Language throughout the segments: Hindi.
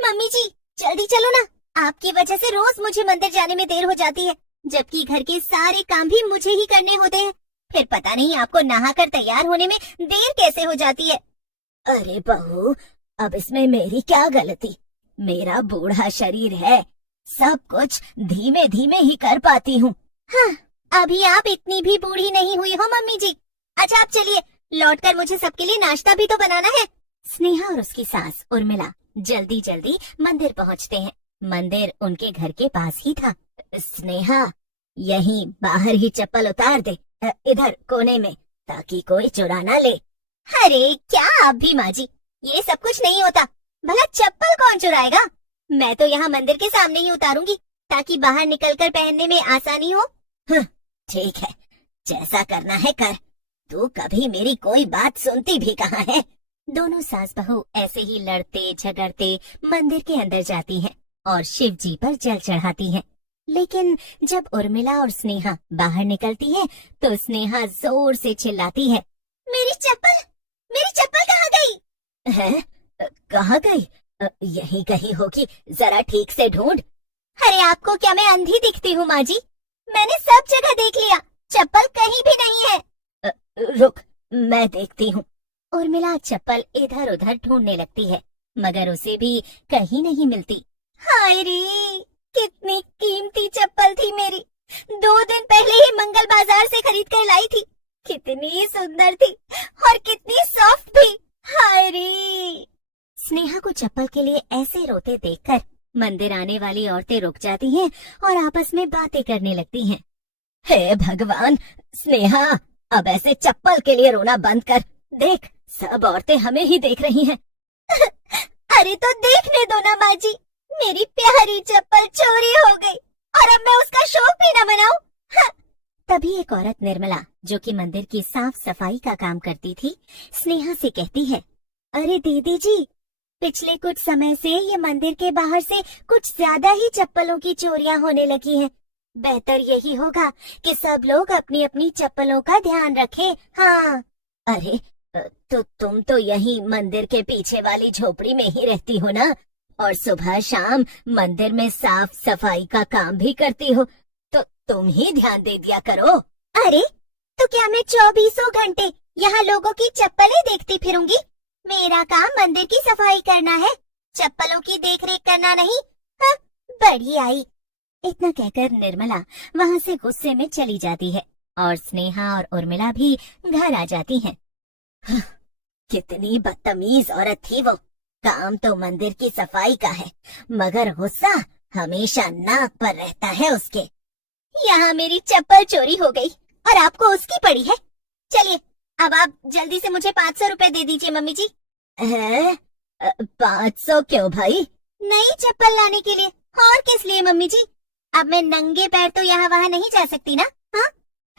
मम्मी जी जल्दी चलो ना, आपकी वजह से रोज मुझे मंदिर जाने में देर हो जाती है, जबकि घर के सारे काम भी मुझे ही करने होते हैं। फिर पता नहीं आपको नहाकर तैयार होने में देर कैसे हो जाती है। अरे बहू, अब इसमें मेरी क्या गलती? मेरा बूढ़ा शरीर है, सब कुछ धीमे धीमे ही कर पाती हूँ। हाँ, अभी आप इतनी भी बूढ़ी नहीं हुई हो मम्मी जी। अच्छा आप चलिए, लौटकर मुझे सबके लिए नाश्ता भी तो बनाना है। स्नेहा और उसकी सास उर्मिला जल्दी जल्दी मंदिर पहुँचते हैं। मंदिर उनके घर के पास ही था। स्नेहा, यहीं बाहर ही चप्पल उतार दे, इधर कोने में, ताकि कोई चुरा ना ले। अरे क्या आप भी माँ जी, ये सब कुछ नहीं होता। भला चप्पल कौन चुराएगा? मैं तो यहाँ मंदिर के सामने ही उतारूंगी, ताकि बाहर निकलकर पहनने में आसानी हो। ठीक है, जैसा करना है कर। तू कभी मेरी कोई बात सुनती भी कहाँ है? दोनों सास बहू ऐसे ही लड़ते झगड़ते मंदिर के अंदर जाती हैं और शिव जी पर जल चढ़ाती हैं। लेकिन जब उर्मिला और स्नेहा बाहर निकलती है तो स्नेहा जोर से चिल्लाती है, मेरी चप्पल कहाँ गई? है? कहाँ गई? यहीं कहीं होगी, जरा ठीक से ढूंढ। अरे आपको क्या मैं अंधी दिखती हूँ माँ जी? मैंने सब जगह देख लिया, चप्पल कहीं भी नहीं है। रुक, मैं देखती हूँ। उर्मिला चप्पल इधर उधर ढूंढने लगती है, मगर उसे भी कहीं नहीं मिलती। हाय रे, कितनी कीमती चप्पल थी मेरी, 2 दिन पहले ही मंगल बाजार से खरीद कर लाई थी। कितनी सुंदर थी और कितनी सॉफ्ट भी। हाय रे। स्नेहा को चप्पल के लिए ऐसे रोते देखकर मंदिर आने वाली औरतें रुक जाती हैं और आपस में बातें करने लगती हैं। हे भगवान, स्नेहा, अब ऐसे चप्पल के लिए रोना बंद कर। देख, सब औरतें हमें ही देख रही हैं। अरे तो देखने दो ना माँ जी, मेरी प्यारी चप्पल चोरी हो गई और अब मैं उसका शौक भी न मनाऊं। तभी एक औरत निर्मला, जो कि मंदिर की साफ सफाई का काम करती थी, स्नेहा से कहती है, अरे दीदी जी, पिछले कुछ समय से ये मंदिर के बाहर से कुछ ज्यादा ही चप्पलों की चोरियां होने लगी हैं। बेहतर यही होगा कि सब लोग अपनी अपनी चप्पलों का ध्यान रखें। हाँ। अरे तो तुम तो यहीं मंदिर के पीछे वाली झोपड़ी में ही रहती हो ना, और सुबह शाम मंदिर में साफ सफाई का काम भी करती हो, तो तुम ही ध्यान दे दिया करो। अरे तो क्या मैं 24 घंटे यहाँ लोगों की चप्पलें देखती फिरूंगी? मेरा काम मंदिर की सफाई करना है, चप्पलों की देखरेख करना नहीं। हाँ, बड़ी आई। इतना कहकर निर्मला वहाँ से गुस्से में चली जाती है और स्नेहा और उर्मिला भी घर आ जाती हैं। कितनी बदतमीज औरत थी वो। काम तो मंदिर की सफाई का है, मगर गुस्सा हमेशा नाक पर रहता है उसके। यहाँ मेरी चप्पल चोरी हो गई और आपको उसकी पड़ी है। चलिए अब आप जल्दी से मुझे 500 रुपए दे दीजिए मम्मी जी। है? 500 क्यों भाई? नई चप्पल लाने के लिए। और किस लिए मम्मी जी? अब मैं नंगे पैर तो यहाँ वहाँ नहीं जा सकती ना। हाँ?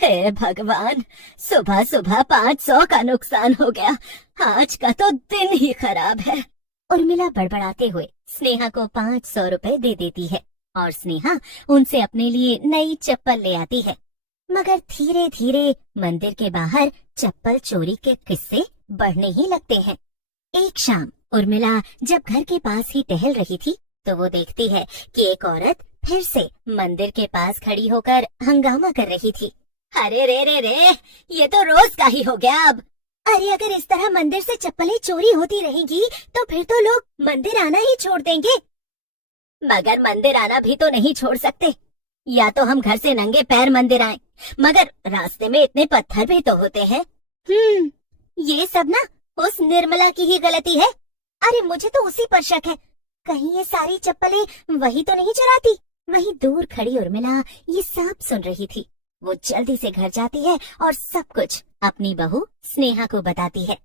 हे भगवान, सुबह सुबह 500 का नुकसान हो गया। आज का तो दिन ही खराब है। उर्मिला बड़बड़ाते हुए स्नेहा को 500 रुपए दे देती है और स्नेहा उनसे अपने लिए नई चप्पल ले आती है। मगर धीरे धीरे मंदिर के बाहर चप्पल चोरी के किस्से बढ़ने ही लगते हैं। एक शाम उर्मिला जब घर के पास ही टहल रही थी तो वो देखती है कि एक औरत फिर से मंदिर के पास खड़ी होकर हंगामा कर रही थी। अरे रे रे रे, ये तो रोज का ही हो गया अब। अरे अगर इस तरह मंदिर से चप्पलें चोरी होती रहेंगी तो फिर तो लोग मंदिर आना ही छोड़ देंगे। मगर मंदिर आना भी तो नहीं छोड़ सकते। या तो हम घर से नंगे पैर मंदिर आए, मगर रास्ते में इतने पत्थर भी तो होते हैं। ये सब ना उस निर्मला की ही गलती है। अरे मुझे तो उसी पर शक है, कहीं ये सारी चप्पलें वही तो नहीं चुराती। वहीं दूर खड़ी उर्मिला ये सब सुन रही थी। वो जल्दी से घर जाती है और सब कुछ अपनी बहू स्नेहा को बताती है।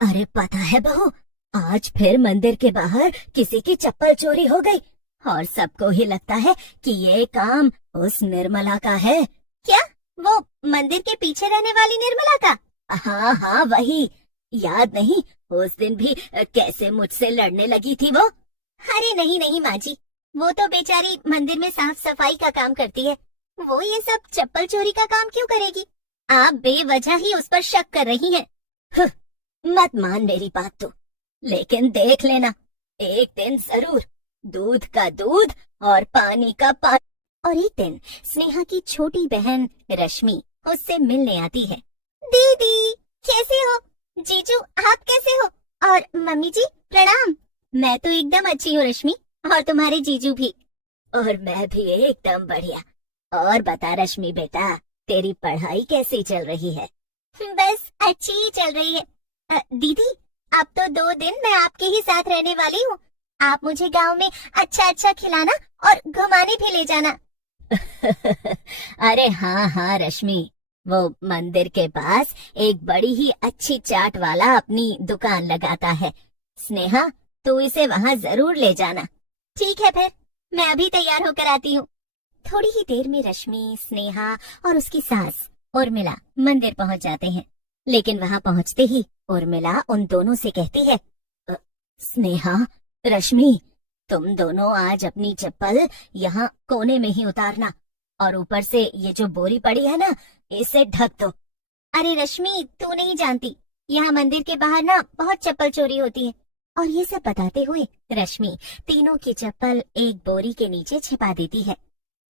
अरे पता है बहू, आज फिर मंदिर के बाहर किसी की चप्पल चोरी हो गई और सबको ही लगता है कि ये काम उस निर्मला का है। क्या? वो मंदिर के पीछे रहने वाली निर्मला का? हाँ हाँ वही। याद नहीं, उस दिन भी कैसे मुझसे लड़ने लगी थी वो। अरे नहीं नहीं माँ जी, वो तो बेचारी मंदिर में साफ सफाई का काम करती है, वो ये सब चप्पल चोरी का काम क्यों करेगी? आप बेवजह ही उस पर शक कर रही हैं। मत मान मेरी बात तो, लेकिन देख लेना, एक दिन जरूर, दूध का दूध और पानी का पानी। और एक दिन स्नेहा की छोटी बहन रश्मि उससे मिलने आती है। दीदी कैसे हो? जीजू आप कैसे हो? और मम्मी जी प्रणाम। मैं तो एकदम अच्छी हूँ रश्मि, और तुम्हारे जीजू भी। और मैं भी एकदम बढ़िया। और बता रश्मि बेटा, तेरी पढ़ाई कैसी चल रही है? बस अच्छी ही चल रही है। दीदी अब तो 2 दिन मैं आपके ही साथ रहने वाली हूँ। आप मुझे गांव में अच्छा अच्छा खिलाना और घुमाने भी ले जाना। अरे हाँ हाँ रश्मि, वो मंदिर के पास एक बड़ी ही अच्छी चाट वाला अपनी दुकान लगाता है। स्नेहा, तू इसे वहाँ जरूर ले जाना। ठीक है फिर, मैं अभी तैयार होकर आती हूँ। थोड़ी ही देर में रश्मि, स्नेहा और उसकी सास उर्मिला मंदिर पहुंच जाते हैं। लेकिन वहां पहुंचते ही उर्मिला उन दोनों से कहती है, स्नेहा, रश्मि, तुम दोनों आज अपनी चप्पल यहाँ कोने में ही उतारना, और ऊपर से ये जो बोरी पड़ी है ना, इसे ढक दो। अरे रश्मि, तू नहीं जानती, यहाँ मंदिर के बाहर ना बहुत चप्पल चोरी होती है। और ये सब बताते हुए रश्मि तीनों की चप्पल एक बोरी के नीचे छिपा देती है।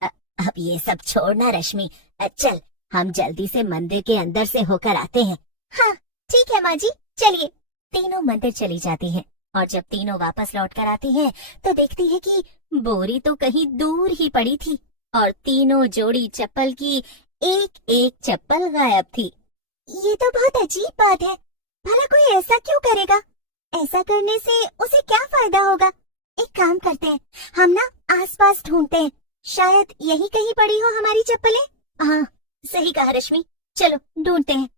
अब ये सब छोड़ना रश्मि, चल हम जल्दी से मंदिर के अंदर से होकर आते हैं। हाँ ठीक है माँ जी, चलिए। तीनों मंदिर चली जाती हैं, और जब तीनों वापस लौट कर आती हैं तो देखती है कि बोरी तो कहीं दूर ही पड़ी थी, और तीनों जोड़ी चप्पल की एक एक चप्पल गायब थी। ये तो बहुत अजीब बात है। भला कोई ऐसा क्यों करेगा? ऐसा करने से उसे क्या फायदा होगा? एक काम करते हैं, हम ना आसपास ढूंढते हैं, शायद यही कहीं पड़ी हो हमारी चप्पलें। हाँ सही कहा रश्मि, चलो ढूंढते हैं।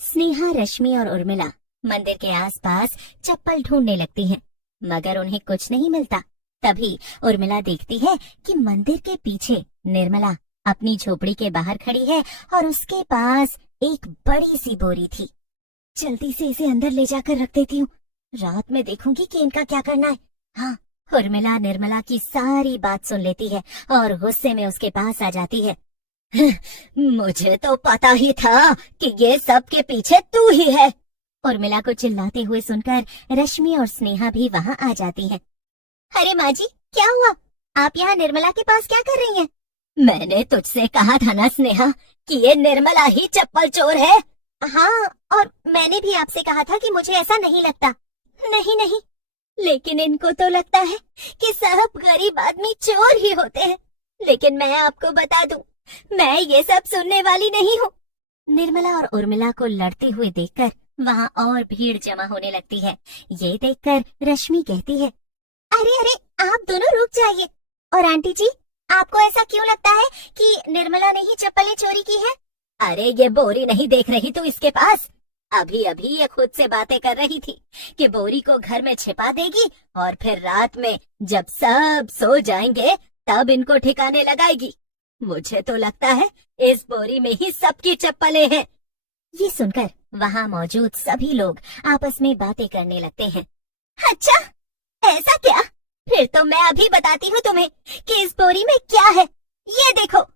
स्नेहा, रश्मि और उर्मिला मंदिर के आसपास चप्पल ढूंढने लगती हैं, मगर उन्हें कुछ नहीं मिलता। तभी उर्मिला देखती है कि मंदिर के पीछे निर्मला अपनी झोपड़ी के बाहर खड़ी है, और उसके पास एक बड़ी सी बोरी थी। जल्दी से इसे अंदर ले जाकर रख देती हूँ, रात में देखूंगी कि इनका क्या करना है। हाँ, उर्मिला निर्मला की सारी बात सुन लेती है और गुस्से में उसके पास आ जाती है। मुझे तो पता ही था कि ये सब के पीछे तू ही है। उर्मिला को चिल्लाते हुए सुनकर रश्मि और स्नेहा भी वहाँ आ जाती हैं। अरे माँ जी, क्या हुआ? आप यहाँ निर्मला के पास क्या कर रही हैं? मैंने तुझसे कहा था ना स्नेहा कि ये निर्मला ही चप्पल चोर है। हाँ, और मैंने भी आपसे कहा था कि मुझे ऐसा नहीं लगता। नहीं नहीं, लेकिन इनको तो लगता है कि सब गरीब आदमी चोर ही होते हैं। लेकिन मैं आपको बता दूं, मैं ये सब सुनने वाली नहीं हूँ। निर्मला और उर्मिला को लड़ते हुए देखकर वहाँ और भीड़ जमा होने लगती है। ये देखकर रश्मि कहती है, अरे अरे, आप दोनों रुक जाइए। और आंटी जी, आपको ऐसा क्यों लगता है कि निर्मला ने ही चप्पलें चोरी की है? अरे ये बोरी नहीं देख रही तू इसके पास? अभी अभी ये खुद से बातें कर रही थी कि बोरी को घर में छिपा देगी, और फिर रात में जब सब सो जाएंगे तब इनको ठिकाने लगाएगी। मुझे तो लगता है इस बोरी में ही सबकी चप्पलें हैं। ये सुनकर वहाँ मौजूद सभी लोग आपस में बातें करने लगते हैं। अच्छा, ऐसा क्या? फिर तो मैं अभी बताती हूँ तुम्हें कि इस बोरी में क्या है। ये देखो।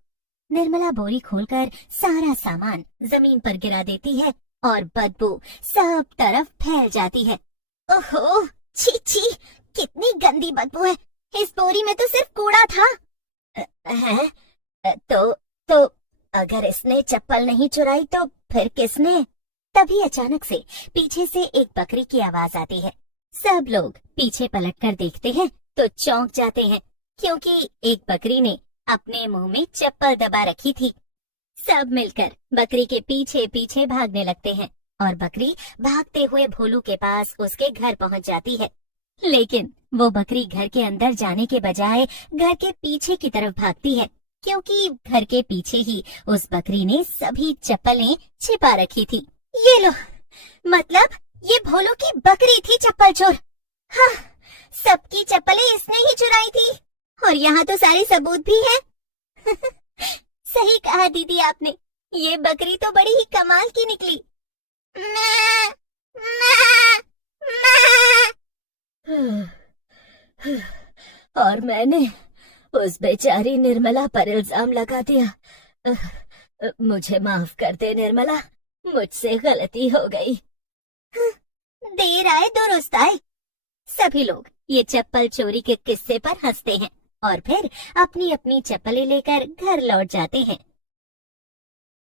निर्मला बोरी खोलकर सारा सामान जमीन पर गिरा देती है, और बदबू सब तरफ फैल जाती है। ओहो, छी छी, कितनी गंदी बदबू है। इस बोरी में तो सिर्फ कूड़ा था। है? तो अगर इसने चप्पल नहीं चुराई तो फिर किसने? तभी अचानक से पीछे से एक बकरी की आवाज आती है। सब लोग पीछे पलटकर देखते हैं तो चौंक जाते हैं, क्योंकि एक बकरी ने अपने मुंह में चप्पल दबा रखी थी। सब मिलकर बकरी के पीछे पीछे भागने लगते हैं, और बकरी भागते हुए भोलू के पास उसके घर पहुंच जाती है। लेकिन वो बकरी घर के अंदर जाने के बजाय घर के पीछे की तरफ भागती है, क्योंकि घर के पीछे ही उस बकरी ने सभी चप्पलें छिपा रखी थी। ये लो, मतलब ये भोलू की बकरी थी चप्पल चोर। हाँ, सबकी चप्पलें इसने ही चुराई थी, और यहाँ तो सारे सबूत भी हैं। सही कहा दीदी आपने, ये बकरी तो बड़ी ही कमाल की निकली। मैं, और मैंने उस बेचारी निर्मला पर इल्जाम लगा दिया। मुझे माफ कर दे निर्मला, मुझसे गलती हो गई। देर आए दुरुस्त आए। सभी लोग ये चप्पल चोरी के किस्से पर हंसते हैं और फिर अपनी अपनी चप्पलें लेकर घर लौट जाते हैं।